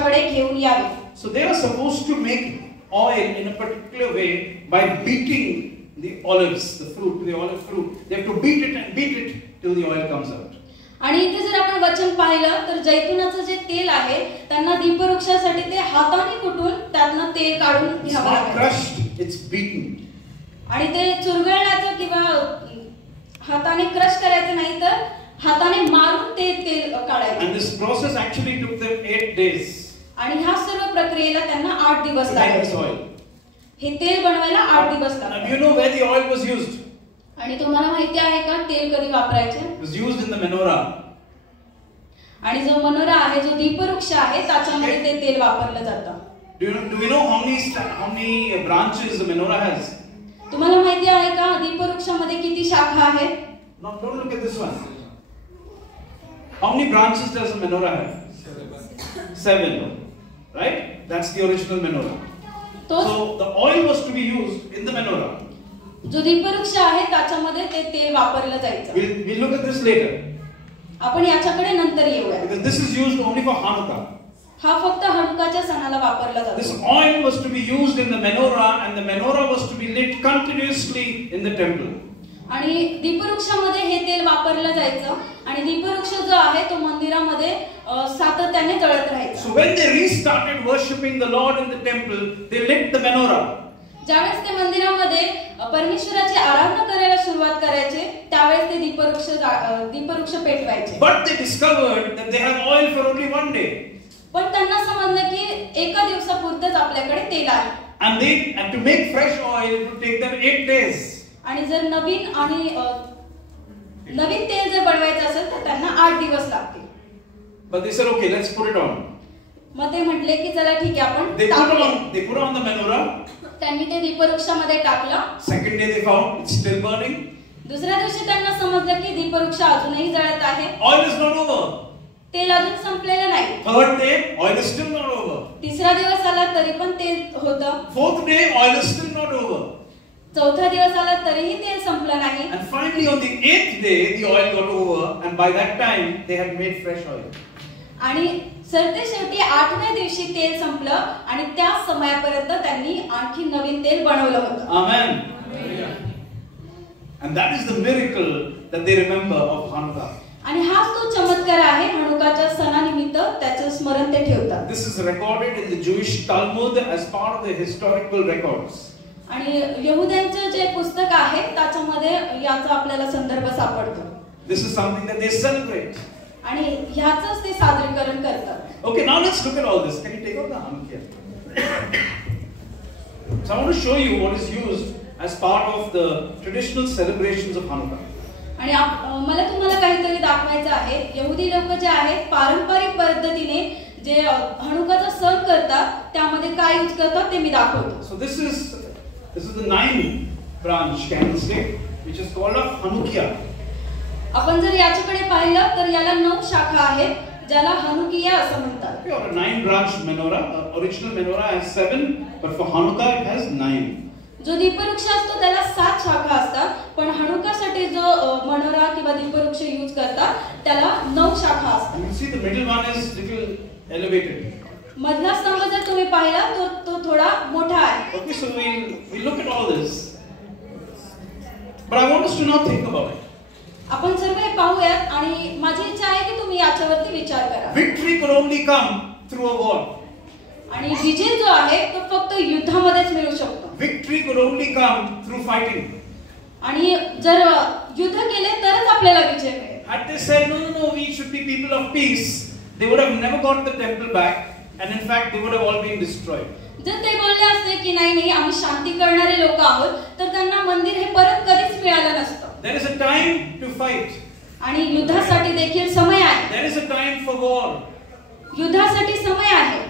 घेऊन यावे. So they are supposed to make oil in a particular way by beating the olives, the olive fruit. They have to beat it till the oil comes out. आणि इथे जर आपण वचन पाहिलं तर जैतुनाचं जे तेल आहे त्यांना दीपवृक्षासाठी ते हाताने कुटून त्यातनं तेल काढून घ्यावं लागतं. It's not crushed, it's beaten. आणि ते चुरगळण्याचं किंवा हाताने क्रश करायचं नाही तर हाताने मारून ते तेल काढायचं. And this process actually took them 8 days. आणि ह्या सर्व प्रक्रियेला त्यांना 8 दिवस लागले. हे तेल बनवायला 8 दिवस लागले. And you know where the oil was used? आणि तुम्हाला माहिती आहे का तेल कधी वापरायचे? It was used in the menorah. आणि जो मनोरा आहे जो दीपवृक्ष आहे त्याच्यामध्ये ते तेल वापरलं जातं. Do we know how many branches the menorah has? तुम्हाला माहिती आहे का दीपवृक्षामध्ये किती शाखा आहेत? No, don't look at this one. How many branches does a menorah have? 7. Right? That's the original menorah. So the oil was to be used in the menorah. जो दीपवृक्ष आहे त्याच्यामध्ये ते तेल वापरलं जायचं. We'll look at this later. आपण याच्याकडे नंतर येऊया. Because this is used only for Hanukkah. हा फक्त हनुकाच्या सणाला वापरला जातो. This oil was to be used in the menorah and the menorah was to be lit continuously in the temple. आणि दीपवृक्षामध्ये हे तेल वापरलं जायचं आणि दीपवृक्ष जो आहे तो मंदिरामध्ये सातत्याने जळत राहायचा. So when they restarted worshiping the Lord in the temple, they lit the menorah. ज्यावेळेस ते मंदिरामध्ये परमेश्वराची आराधना करायला सुरुवात करायचे त्यावेळेस ते दीपवृक्ष पेटवायचे. But they discovered that they have oil for only one day. पण त्यांना समजलं की एका दिवसापुरतच आपल्याकडे तेल आहे. And to make fresh oil it would take them 8 days. आणि जर नवीन तेल जर बनवायचं असेल तर त्यांना 8 दिवस लागतील. But they said, okay, let's put it on. मग ते म्हटले की चला ठीक आहे आपण They put on the menorah. त्यांनी ते दीपवृक्षामध्ये टाकलं. Second day they found it's still burning. दुसऱ्या दिवशी त्यांना समजलं की दीपवृक्ष अजूनही जळत आहे. Oil is not over. तेल अजून संपलेलं नाही. Third day, oil is still not over. तिसरा दिवस आला तरी पण तेल होतं. Fourth day, oil is still not over. चौथा दिवस आला तरीही तेल संपलं नाही. And finally on the 8th day, the oil got over, and by that time they had made fresh oil. आणि सरते शेवटी 8व्या दिवशी तेल संपलं आणि त्या समयापर्यंत त्यांनी आणखी नवीन तेल बनवलं होतं. Amen. And that is the miracle that they remember of Hanukkah. आणि हाच तो चमत्कार आहे हनुकाच्या सणानिमित्त त्याचं स्मरण ते ठेवतात. This is recorded in the Jewish Talmud as part of the historical records. आणि यहुद्यांचं जे पुस्तक आहे त्याच्यामध्ये याचा आपल्याला संदर्भ सापडतो. This is something that they celebrate. आणि ह्याचंच ते साजरीकरण करतात. Okay, now let's look at all this. Can you take out the Hanukkah? So I want to show you what is used as part of the traditional celebrations of Hanukkah. आणि मला तुम्हाला काहीतरी दाखवायचं आहे. यहुदी लोक जे आहेत पारंपरिक पद्धतीने जे हनुकाचा सण करतात त्यामध्ये काय यूज करतात ते मी दाखवतो. So this is the 9 branch candlestick which is called a Hanukkah. आपण जर याच्याकडे पाहिलं तर याला 9 शाखा आहेत ज्याला हनुकिया असं म्हणतात. Or a 9 branch menorah. Original menorah has 7, but for Hanukkah it has 9. जो दीपवृक्ष असतो त्याला 7 शाखा असतात पण हनुकासाठी जो मनोरा किंवा दीपवृक्ष यूज करतात त्याला 9 शाखा असतात. You see the middle one is little elevated. मधला स्तंभ जर तुम्ही पाहिला तो थोडा मोठा आहे. Okay, so we'll look at all this. But I want us to now think about it. आपण सर्व हे पाहूयात आणि माझी इच्छा आहे की तुम्ही याच्यावरती विचार करा. Victory could only come through a war. आणि विजय जो आहे तो फक्त युद्धामध्येच मिळू शकतो. Victory could only come through fighting. आणि जर युद्ध केले तरच आपल्याला विजय मिळेल. Had they said no, we should be people of peace, they would have never got the temple back, and in fact they would have all been destroyed. जर ते बोलले असते की नाही आम्ही शांती करणारे लोक आहोत तर त्यांना मंदिर हे परत कधीच मिळालं नसतं. There is a time to fight. आणि युद्धासाठी देखील समय आहे. There is a time for war. युद्धासाठी समय आहे.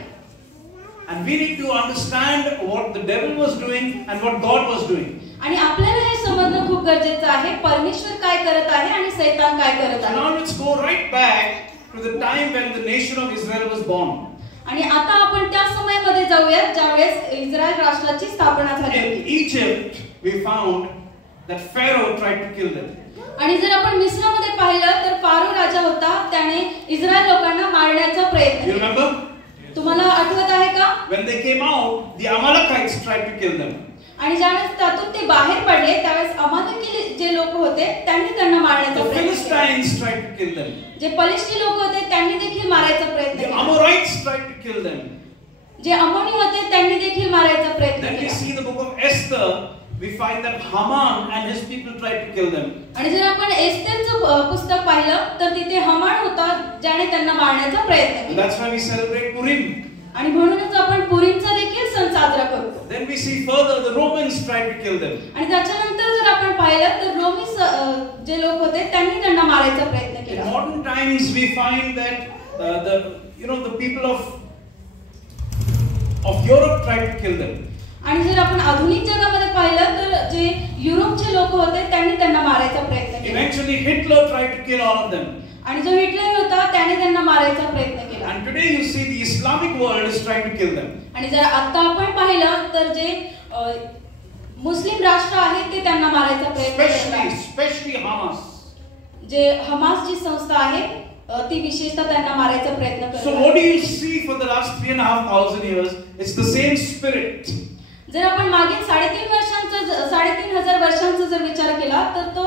And we need to understand what the devil was doing and what God was doing. आणि आपल्याला हे समजणं खूप गरजेचं आहे परमेश्वर काय करत आहे आणि शैतान काय करत आहे. Now let's go right back to the time when the nation of Israel was born. आणि आता आपण त्या समयामध्ये जाऊया ज्यावेळेस इस्रायल राष्ट्राची स्थापना झाली होती. In Egypt we found that Pharaoh tried to kill them. आणि जर आपण मिस्रमध्ये पाहिलं तर फारो राजा होता त्याने इस्रायल लोकांना मारण्याचा प्रयत्न केला. You remember? तुम्हाला when they came out, the Amalekites tried to kill them. आणि ज्यावेळेस त्यातून ते बाहेर पडले त्यावेळेस अमालेकी जे लोक होते त्यांनी त्यांना मारण्याचा The प्रयत्न केला. Philistines tried to kill them. जे पलिष्टी लोक होते त्यांनी देखील मारायचा प्रयत्न The केला. Amorites tried to kill them. जे अमोनी होते त्यांनी देखील मारायचा प्रयत्न Then we केला. see the book of Esther. We find that Haman and his people tried to kill them. आणि जर आपण एस्थेरचं पुस्तक पाहिलं तर तिथे हमान होता ज्याने त्यांना मारण्याचा प्रयत्न And केला. that's why we celebrate Purim. आणि म्हणूनच आपण पुरीमचा देखील सण साजरा करतो. Then we see further the Romans tried to kill them. आणि त्याच्यानंतर जर आपण पाहिलं तर रोमी जे लोक होते त्यांनी त्यांना मारायचा प्रयत्न In केला. modern times we find that the people of Europe tried to kill them. आणि जर आपण आधुनिक जगामध्ये पाहिलं तर जे युरोपचे लोक होते त्यांनी त्यांना मारायचा प्रयत्न केला. Eventually Hitler tried to kill all of them. आणि जो हिटलर होता त्याने त्यांना मारायचा प्रयत्न केला. And today you see the Islamic world is trying to kill them. आणि जर आता आपण पाहिलं तर जे मुस्लिम राष्ट्र आहे ते त्यांना मारायचा प्रयत्न केला. Especially Hamas. जे हमास जी संस्था आहे ती विशेषतः त्यांना मारायचा प्रयत्न करते. So what do you see for the last 3,500 years? It's the same spirit. जर आपण मागील 3,500 वर्षांचा जर विचार केला तर तो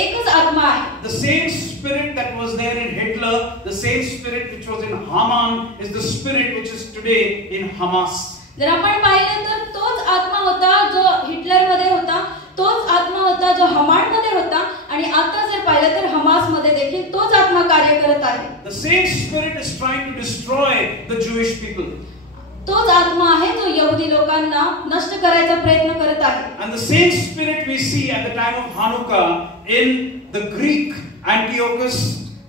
एकच आत्मा आहे. The same spirit that was there in Hitler, the same spirit which was in Haman, is the spirit which is today in Hamas. जर आपण पाहिलं तर तोच आत्मा होता जो हिटलर मध्ये होता, तोच आत्मा होता जो हमान मध्ये होता आणि आता जर पाहिलं तर हमास मध्ये देखील तोच आत्मा कार्य करत आहे. The same spirit is trying to destroy the Jewish people. तोच आत्मा आहे जो यहुदी लोकांना नष्ट करायचा प्रयत्न करत आहे. And the same spirit we see at the time of Hanukkah in the Greek Antiochus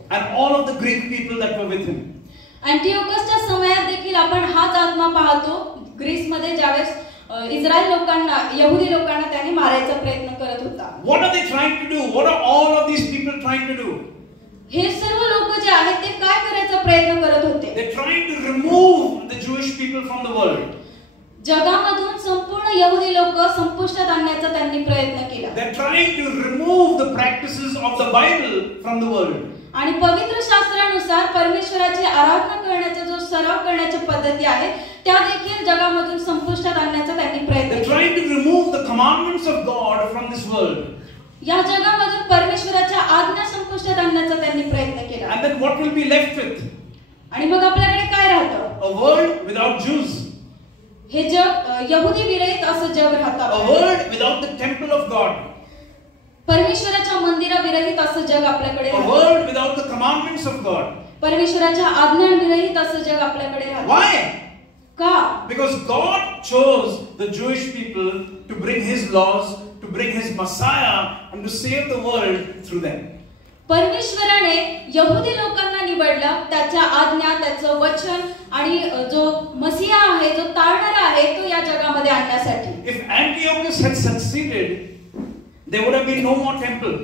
and all of the Greek people that were with him. अँटिओकसच्या समयात देखील आपण हाच आत्मा पाहतो. ग्रीसमध्ये ज्यावेळेस इस्रायल लोकांना यहुदी लोकांना त्याने मारायचा प्रयत्न करत होता. What are they trying to do? What are all of these people trying to do? हे सर्व लोक जे आहेत ते काय करायचा प्रयत्न करत होते? They're trying to remove the Jewish people from the world. जगामधून संपूर्ण यहुदी लोक संपुष्टात आणण्याचा त्यांनी प्रयत्न केला. They're trying to remove the practices of the Bible from the world. आणि पवित्र शास्त्रानुसार परमेश्वराची आराधना करण्याचा जो सराव करण्याची पद्धती आहे त्या देखील जगामधून संपुष्टात आणण्याचा त्यांनी प्रयत्न They're केला. trying to remove the commandments of God from this world. या जगामधून परमेश्वराच्या आज्ञा संपुष्टात आणण्याचा त्यांनी प्रयत्न केला. And then what will be left with? आणि मग आपल्याकडे काय राहतं? A world without Jews. हे जग यहुदी विरहित असं जग राहतं. A world without the temple of God. परमेश्वराच्या मंदिराविरहित असं जग आपल्याकडे A राहतं. world without the commandments of God. परमेश्वराच्या आज्ञांविरहित असं जग आपल्याकडे राहतं. Why? का? Because God chose the Jewish people to bring His laws, to bring His Messiah, and to save the world through them. परमेश्वराने यहुदी लोकांना निवडलं, त्याच्या आज्ञा, त्याचं वचन आणि जो मसीहा आहे, जो तारणारा आहे, तो या जगामध्ये आणण्यासाठी. If Antiochus had succeeded, there would have been no more temple.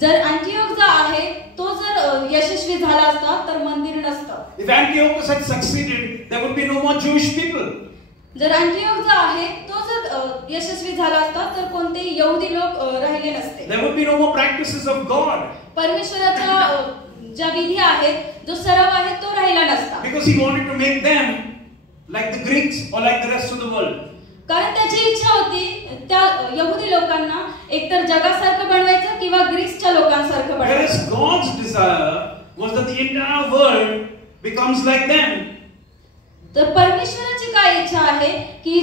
जर अँटिओक जो आहे तो जर यशस्वी झाला असता तर मंदिर नसतं. If Antiochus had succeeded, there would be no more Jewish people. जर अँटिओक जो आहे तो जर यशस्वी झाला असता तर कोणतेही यहुदी लोक राहिले नसते. There would be no more practices of God. परमेश्वराच्या ज्या विधी आहेत, जो सराव आहे तो राहिला नसता. Because He wanted to make them like the Greeks or like the rest of the world. कारण त्याची इच्छा होती त्या यहुदी लोकांना एकतर जगासारखं बनवायचं किंवा ग्रीसच्या लोकांसारखं बनवायचं. Whereas God's desire was that the entire world becomes like them. तर परमेश्वराची काय इच्छा आहे की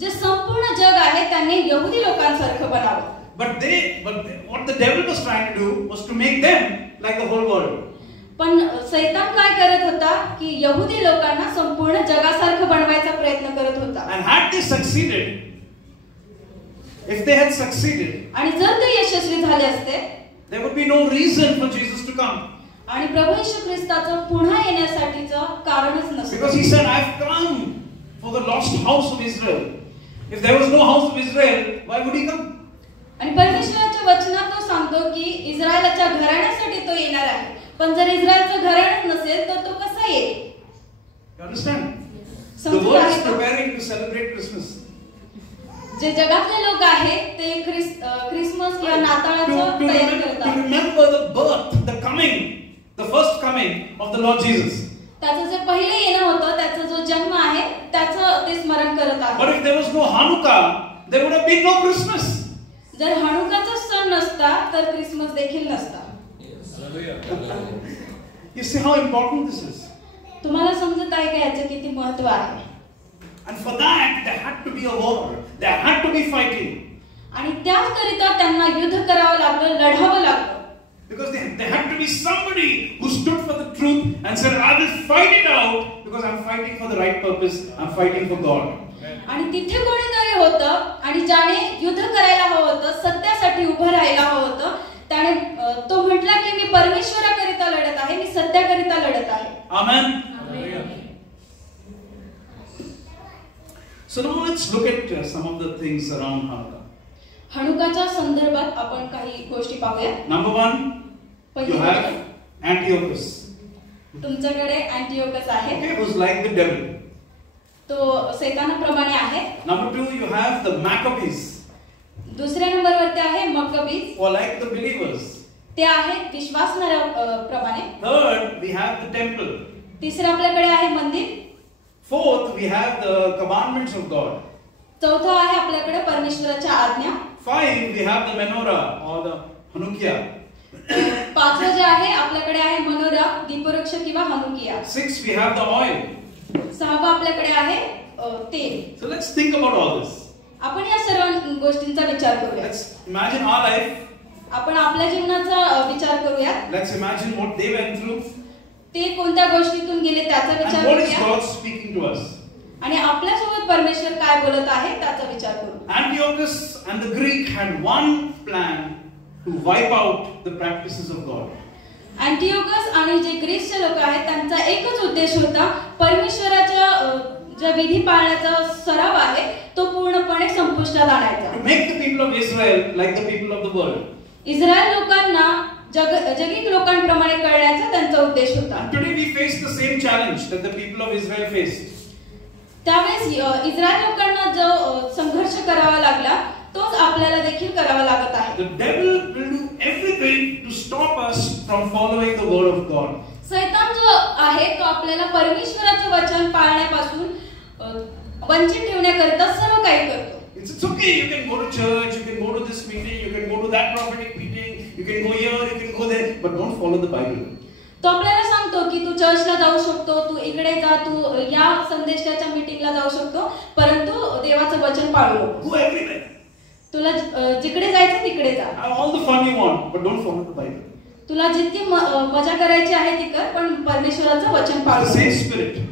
जे संपूर्ण जग आहे त्याने यहुदी लोकांसारखं बनावं. But what the devil was trying to do was to make them like the whole world. पण सैतान काय करत होता की यहुदी लोकांना संपूर्ण जगासारखं बनवायचा प्रयत्न करत होता. And had they succeeded, if they had succeeded, आणि जर ते यशस्वी झाले असते, there would be no reason for Jesus to come. आणि प्रभू येशू ख्रिस्ताचं पुन्हा येण्यासाठीचं कारणच नसतं. Because He said, "I've come for the lost house of Israel." If there was no house of Israel, why would He come? आणि परमेश्वराच्या वचनात तो सांगतो की इस्रायलाच्या घराण्यासाठी तो येणार आहे. पण जर इस्रायलचं घराणं नसेल तर तो कसा येईल? You understand? The world is preparing to celebrate Christmas. जे जगातले लोक आहेत ते ख्रिसमस किंवा नाताळाचं तयारी करतात. To remember the birth, the coming, the first coming of the Lord Jesus. त्याचं जे पहिले येणं होतं, त्याचा जो जन्म आहे Hanukkah, there would have been no Christmas. जर हानुकाचा सण नसता तर क्रिसमस देखील नसता. You see how important this is. तुम्हाला समजत आहे का याचे किती महत्त्व आहे? And for that there had to be a war. There had to be fighting. आणि त्याकरिता त्यांना युद्ध करावं लागलं, लढावं लागलं. Because there had to be somebody who stood for the truth and said, I will fight it out because I'm fighting for the right purpose. I'm fighting for God. आणि तिथे कोणीतरी होतं आणि ज्याने युद्ध करायला हवं होतं, सत्यासाठी उभं राहायला हवं होतं. त्याने तो म्हटला की मी परमेश्वराकरिता लढत आहे, मी सत्याकरिता लढत आहे. Amen. So now let's look at some of the things around Hanukkah. हानुकाच्या संदर्भात आपण काही गोष्टी पाहूया. Number one, you have Antiochus. तुमच्याकडे अँटियोकस आहे. Okay, who's like the devil. तो सैतानाप्रमाणे आहे. Number two, you have the Maccabees. दुसऱ्या नंबरवरती आहे मक्कबीज. Or like the believers. ते आहेत विश्वासणाऱ्याप्रमाणे. Third, we have the temple. तिसरं आपल्याकडे आहे मंदिर. Fourth, we have the commandments of God. चौथा आहे आपल्याकडे परमेश्वराच्या आज्ञा. Five, we have the menorah or the Hanukkah. पाचवं जे आहे आपल्याकडे आहे मनोरा, दीपवृक्ष किंवा हनुकिया. Six, we have the oil. सहावं आपल्याकडे आहे तेल. So let's think about all this. आपण या सर्व गोष्टींचा विचार करूया. Let's imagine our life. आपण आपल्या जीवनाचा विचार करूया. Let's imagine what they went through. ते कोणत्या गोष्टीतून गेले त्याचा विचार And what is करूया. God speaking to us? आणि आपल्यासोबत परमेश्वर काय बोलत आहे त्याचा विचार करू. Antiochus and the Greek had one plan to wipe out the practices of God. अँटियोकस आणि जे ग्रीसचे लोक आहेत त्यांचा एकच उद्देश होता, परमेश्वराच्या ज्या विधी पाळण्याचा सराव आहे तो पूर्णपणे संपुष्टात आणायचा. To make the people of Israel like the people of the world. Israel लोकांना जगिक लोकांप्रमाणे करण्याचा त्यांचा उद्देश होता. Today we face the same challenge that the people of Israel faced. त्यावेळेस इस्रायल लोकांना जो संघर्ष करावा लागला तोच आपल्याला देखील करावा लागत आहे. The devil will do everything to stop us from following the word of God. सैतान जो आहे तो आपल्याला परमेश्वराचे वचन पाळण्यापासून वंचित ठेवण्याकरिता सर्व काही करतो. It's okay, you can go to church, you can go to this meeting, you can go to that prophetic meeting, you can go here, you can go there, but don't follow the Bible. तो आपल्याला सांगतो की तू चर्चला जाऊ शकतो, तू इकडे जा, तू या संदेशाच्या मीटिंगला जाऊ शकतो, परंतु देवाचं वचन पाळू नको. Go everywhere. तुला जिकडे जायचं तिकडे जा. Have all the fun you want, but don't follow the Bible. तुला जितकी मजा करायची आहे ती कर, पण परमेश्वराचं वचन पाळू. The same spirit.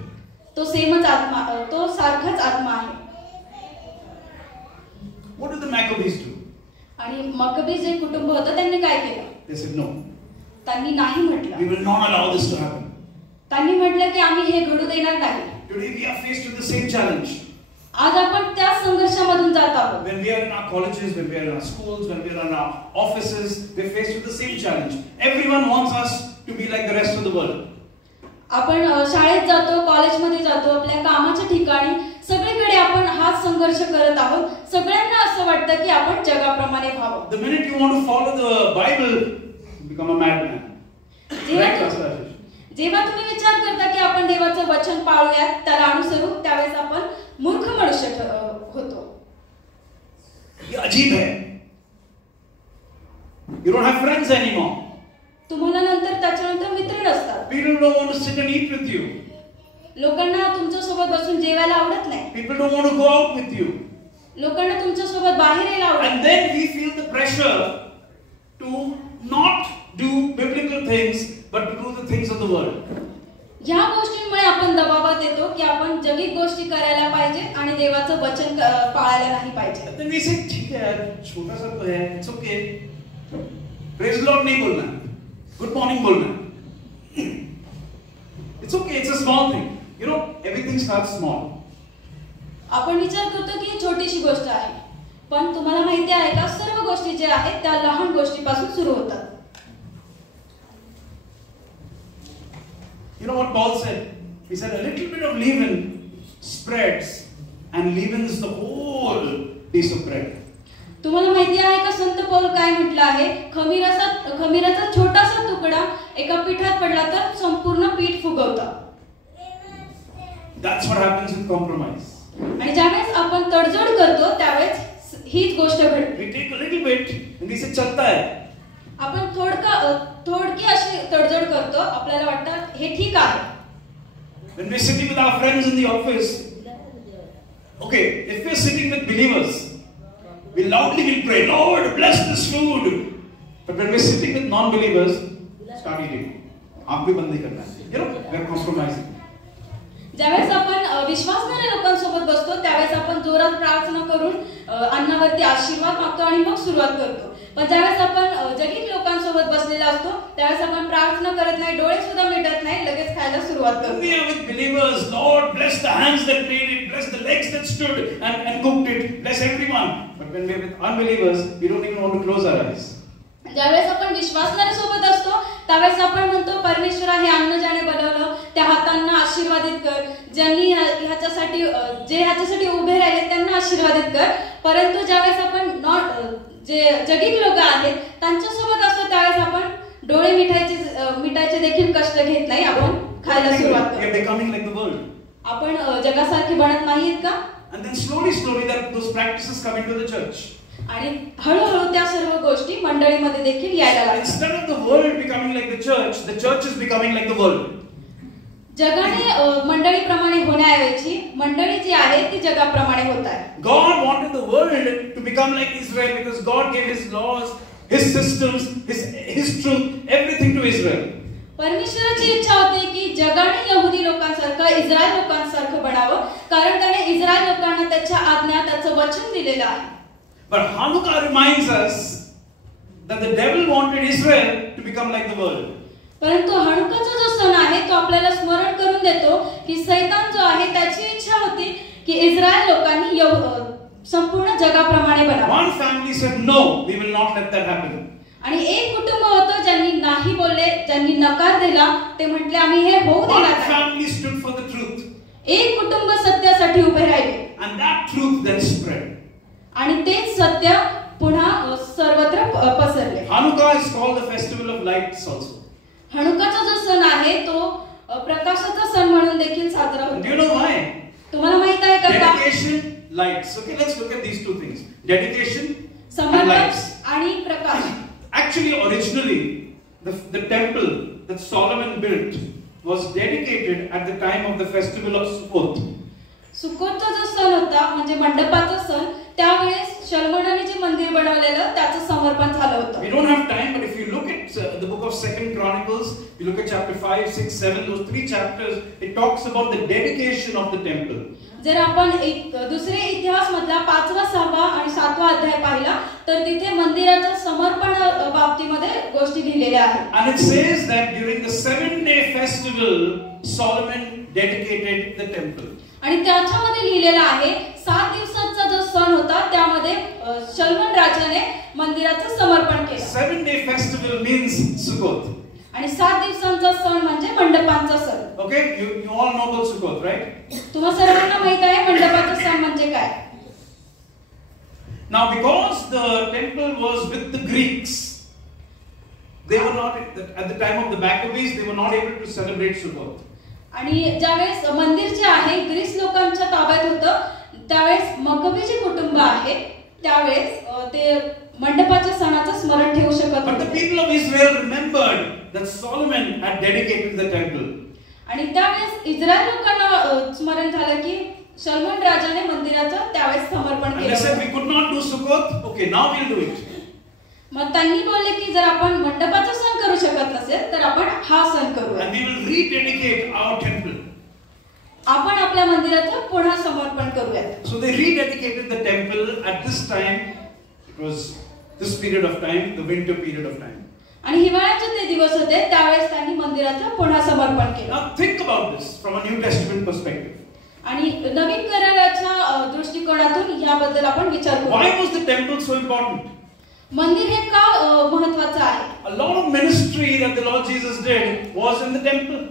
तो सेमच आत्मा, तो सारखाच आत्मा आहे. What did the Maccabees do? आणि मक्कबी जे कुटुंब होतं त्यांनी काय केलं? They said no. त्यांनी नाही म्हटलं. We will not allow this to happen. त्यांनी म्हटलं की आम्ही हे घडू देणार नाही. Today we are faced with the same challenge. आज आपण त्या संघर्षामधून जात आहोत. When we are in our colleges, when we are in our schools, when we are in our offices, we are faced with the same challenge. Everyone wants us to be like the rest of the world. आपण शाळेत जातो, कॉलेजमध्ये जातो, आपल्या कामाच्या ठिकाणी सगळीकडे आपण हाच संघर्ष करत आहोत. सगळ्यांना असं वाटतं की आपण जगाप्रमाणे व्हावं. The minute you want to follow the Bible, you become a madman. जेव्हा तुम्ही विचार करता की आपण देवाचं वचन पाळूयात, त्याला अनुसरू, त्यावेळेस आपण मूर्ख मनुष्य होतो. ये अजीब है. You don't have friends anymore. तुम्हाला नंतर त्याच्यानंतर मित्र नसतात. People don't want to sit and eat with you. लोकांना तुमच्या सोबत बसून जेवायला आवडत नाही. People don't want to go out with you. लोकांना तुमच्या सोबत बाहेर यायला आवडत. And then we feel the pressure to not do biblical things but to do the things of the world. ह्या गोष्टींमुळे आपण दबावात येतो की आपण जगिक गोष्टी करायला पाहिजे आणि देवाचं वचन पाळायला नाही पाहिजे. Then we say ठीक है यार, छोटा सा तो है, it's okay. Praise the Lord नहीं बोलना, good morning बोलना. It's okay, it's a small thing. You know, everything starts small. आपण विचार करतो की छोटीशी गोष्ट आहे, पण तुम्हाला माहिती आहे का सर्व गोष्टी जे आहेत त्या लहान गोष्टीपासून सुरू होतात. You know what Paul said? He said a little bit of leaven spreads and leavens the whole piece of bread. तुम्हाला माहिती आहे का संत पौल काय म्हटलं आहे? खमीराचा छोटासा तुकडा एका पिठात पडला तर संपूर्ण पीठ फुगवतं. That's what happens with compromise. आणि ज्यावेळेस आपण तडजोड करतो त्यावेळेस हीच गोष्ट घडते. We take a little bit and we say चलता है. आपण थोडकी अशी तडजोड करतो, आपल्याला वाटतं हे ठीक आहे. When we're sitting with our friends in the office, okay, if we're sitting with believers, we loudly will pray, Lord, bless this food. But when we're sitting with non-believers, start eating. आँख भी बंद नहीं करना है. You know, we're compromising. ज्यावेळेस आपण विश्वासणाऱ्या लोकांसोबत बसतो त्यावेळेस आपण जोरात प्रार्थना करून अन्नावरती आशीर्वाद मागतो आणि मग सुरुवात करतो. पण ज्यावेळेस आपण जगीत लोकांसोबत बसलेला असतो त्यावेळेस आपण प्रार्थना करत नाही, डोळे सुद्धा मिटत नाही, लगेच खायला सुरुवात करतो. We are with believers, Lord, bless the hands that made it, bless the legs that stood and cooked it, bless everyone. But when we are with unbelievers, we don't even want to close our eyes. ज्यावेळेस आपण विश्वासणाऱ्या सोबत असतो त्यावेळेस आपण म्हणतो परमेश्वरा हे अन्न ज्याने बनवलं त्या हातांना आशीर्वादित कर, ज्यांनी ह्याच्यासाठी उभे राहिले त्यांना आशीर्वादित कर. परंतु ज्यावेळेस आपण जे जगीत लोक आहेत त्यांच्यासोबत असतो त्यावेळेस आपण डोळे मिटायचे देखील कष्ट घेत नाही, आपण खायला सुरुवात करतो. आपण जगासारखे बनत नाहीत का? And then slowly that those practices come into the church. आणि हळूहळू त्या सर्व गोष्टी मंडळीमध्ये देखील यायला लागतात. Instead of the world becoming like the church is becoming like the world. जगाने मंडळीप्रमाणे होण्याऐवजी मंडळी जी आहे ती जगाप्रमाणे होत आहे. God wanted the world to become like Israel because God gave His laws, His systems, His truth, everything to Israel. परमेश्वराची इच्छा होती की जगाने यहुदी लोकांसारखं इस्रायल लोकांसारखं बनावं, कारण त्याने इस्रायल लोकांना त्याच्या आज्ञा त्याचं वचन दिलेलं आहे. But Hanukkah reminds us that the devil wanted Israel to become like the world. परंतु हनुकाचा जो सण आहे तो आपल्याला स्मरण करून देतो की सैतान जो आहे त्याची इच्छा होती की इस्रायल लोकांनी संपूर्ण जगाप्रमाणे बनावं. One family said no, we will not let that happen. आणि एक कुटुंब होतं ज्यांनी नाही बोलले, ज्यांनी नकार दिला, ते म्हटले आम्ही हे होऊ देणार नाही. One family stood for the truth. एक कुटुंब सत्यासाठी उभे राहिले. And that truth then spread. आणि तेच सत्य पुन्हा सर्वत्र पसरले. Hanukkah is called the festival of lights also. हनुकाचा जो सण आहे तो प्रकाशाचा सण म्हणून देखील साजरा होतो. Do you know why? तुम्हाला माहित आहे का? Dedication, lights. Okay, let's look at these two things. Dedication and lights. आणि प्रकाश. Actually, originally, the temple that Solomon built was dedicated at the time of the festival of Sukkot. सुक्कोतचा जो सण होता म्हणजे मंडपाचा सण, त्यावेळेस शल्मोनाने जे मंदिर बनवलेलं त्याचं समर्पण झालं होतं. We don't have time, but if you look at the book of 2 Chronicles, you look at chapter 5, 6, 7, those 3 chapters, it talks about the dedication of the temple. जर आपण दुसरे इतिहास मधला 5वा, 6वा आणि 7वा अध्याय पाहिला तर तिथे मंदिराच्या समर्पण बाबतीमध्ये गोष्टी लिहिलेल्या आहेत. And it says that during the 7-day festival, Solomon dedicated the temple. आणि त्याच्यामध्ये लिहिलेलं आहे 7 दिवसाचा जो सण होता त्यामध्ये शल्मोन राजाने मंदिराचं समर्पण केलं. 7-day festival means Sukkot. आणि 7 दिवसांचा सण म्हणजे मंडपांचा सण. Okay, you all know about Sukkot, right? तुम्हा सर्वांना माहित आहे मंडपाचा सण म्हणजे काय. Now because the temple was with the Greeks, they were not at the time of the Maccabees, they were not able to celebrate Sukkot. आणि ज्यावेळेस मंदिर जे आहे ग्रीस लोकांच्या ताब्यात होतं त्यावेळेस मक्कबी जे कुटुंब आहे त्यावेळेस ते मंडपाच्या सणाचं स्मरण ठेवू शकत But the people of Israel remembered that Solomon had dedicated the temple. आणि त्यावेळेस इस्रायल लोकांना स्मरण झालं की शल्मोन राजाने मंदिराचं त्यावेळेस समर्पण केलं. And they said we could not do Sukkot. Okay, now we'll do it. मग त्यांनी बोलले की जर आपण मंडपाचा सण करू शकत नसेल तर आपण हा सण करू. And we will rededicate our temple. आपण आपल्या मंदिराचं पुन्हा समर्पण करूया. So they rededicated the temple at this time. It was this period of time, the winter period of time. आणि हिवाळ्याचे ते दिवस होते त्यावेळेस त्यांनी मंदिराचं पुन्हा समर्पण केलं. Now think about this from a New Testament perspective. आणि नवीन कराराच्या दृष्टिकोनातून याबद्दल आपण विचार करू. Why was the temple so important? मंदिर हे का महत्त्वाचं आहे? A lot of ministry that the Lord Jesus did was in the temple.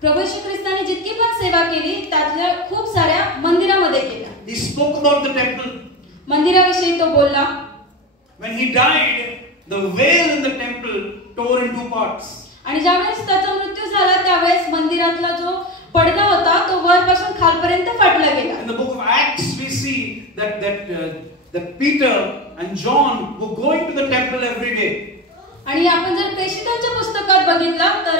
प्रभू येशू ख्रिस्ताने जितकी पण सेवा केली त्यातल्या खूप साऱ्या मंदिरामध्ये केल्या. He spoke about the temple. मंदिराविषयी तो बोलला. When he died, the veil in the temple tore in 2 parts. आणि ज्यावेळेस त्याचा मृत्यू झाला त्यावेळेस मंदिरातला जो पडदा होता तो वरपासून खालपर्यंत फाटला गेला. In the book that Peter and John were going to the temple every day. आणि आपण जर प्रेषितांच्या पुस्तकात बघितलं तर